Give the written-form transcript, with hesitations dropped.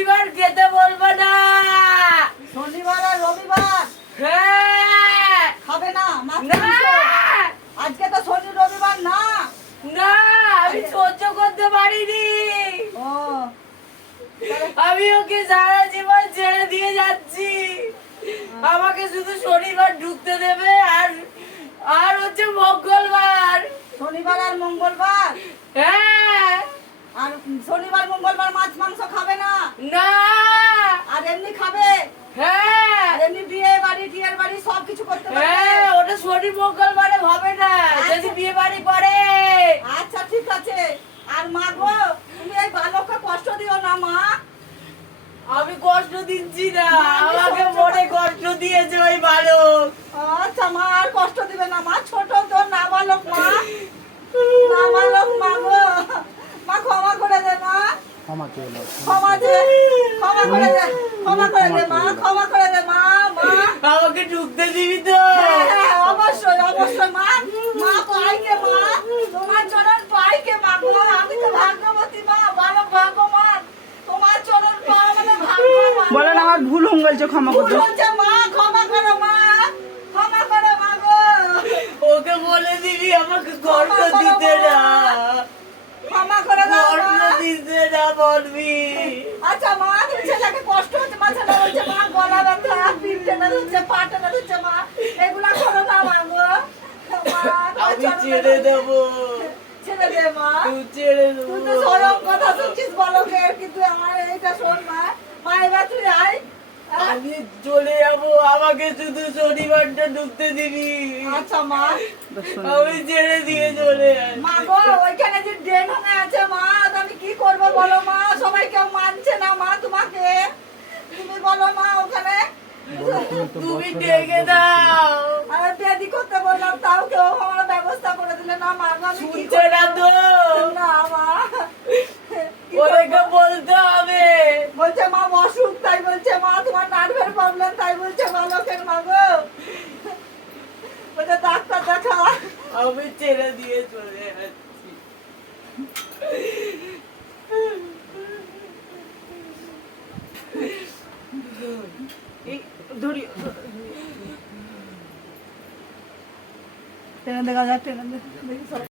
শনিবার খেতে বলবো না। শনিবার আর রবিবার হ্যাঁ খাবে না মাছ না মাংস? আজকে তো শনি রবিবার না। না আমি সহ্য করতে পারিনি। ও আমি ওকে সারা জীবন ছেড়ে দিয়ে যাচ্ছি। আমাকে শুধু শনিবার ঢুকতে দেবে আর আর হচ্ছে মঙ্গলবার। শনিবার আর মঙ্গলবার? হ্যাঁ আর শনিবার মঙ্গলবার মাছ মাংস খাবে না? না আর এমনি খাবে? হ্যাঁ আর এমনি বিয়ে বাড়ি টিয়ের বাড়ি সব কিছু করতে পারবে? হ্যাঁ ওটা শনি মঙ্গলবারে হবে না যদি বিয়ে বাড়ি করে। আচ্ছা ঠিক আছে। আর মা গো, তুমি এই বালককে কষ্ট দিও না মা। আমি কষ্ট দিচ্ছি না, আমাকে মনে কষ্ট দিয়েছে ওই বালক। আচ্ছা মা আর কষ্ট দিবে না মা, ছোট তো নাবালক মা, নাবালক মা গো, মা ক্ষমা করে দে মা, ক্ষমা দে, ক্ষমা করে দে, ক্ষমা করে দে মা, ক্ষমা করে দে মা, মা। আমাকে ঢুকতে দিবি তো? হ্যাঁ, হ্যাঁ, অবশ্যই অবশ্যই মা, মা পাইকে মা, তোমার চরণ পাইকে মা গো, আমি তো ভাগ্যবতী মা, ভালো ভাগ্যবান, তোমার চরণ পাওয়া মানে ভাগ্যবান। বলেন আমার ভুল হয়ে গেছে, ক্ষমা ভুল করতে। হচ্ছে মা, ক্ষমা করো মা, ক্ষমা করো মা গো, ওকে বলে দিবি আমাকে গর্ব দিতে না, ক্ষমা করে দাও গর্ব মা। দিতে না বলবি। আচ্ছা মা, ছেলেকে কষ্ট হচ্ছে মা, ছেলে হচ্ছে মা, গলা ব্যথা, পিঠ টেনে ধরছে, পা টেনে ধরছে মা, এগুলা করো না মা গো, মা, তোমার আমি চরণে ছেড়ে দেবো, ছেড়ে দে মা। তুই ছেড়ে দেবো। তুই তো স্বয়ং কথা শুনছিস বলকে, কিন্তু আমার এইটা শোন মা, মা এবার তুই আয়। আমি চলে যাবো, আমাকে শুধু শনিবারটা ঢুকতে দিবি। আচ্ছা মা, আমি ছেড়ে দিয়ে চলে যাই। মা গো, ওইখানে যে ড্রেন হয়ে আছে মা, তো আমি কি করবো বলো মা, সবাই কেউ মানছে না মা তোমাকে, তুমি বলো মা ওখানে। তুমি ডেকে দাও। আমি বেদি করতে বললাম, তাও কেউ আমার ব্যবস্থা করে দিলে না মা গো, আমি কি শুনছে না তো? না মা, কি ওদেরকে করবো? বলতে হবে। বলছে মা অসুখ, তাই বলছে মা, তোমার নার্ভের প্রবলেম, তাই বলছে বালকের মা গো, বলছে ডাক্তার দেখা। আমি ছেড়ে দিয়ে চলে যাচ্ছি। ধরি ট্রেনে দেখা যাক, ট্রেনে দেখি সব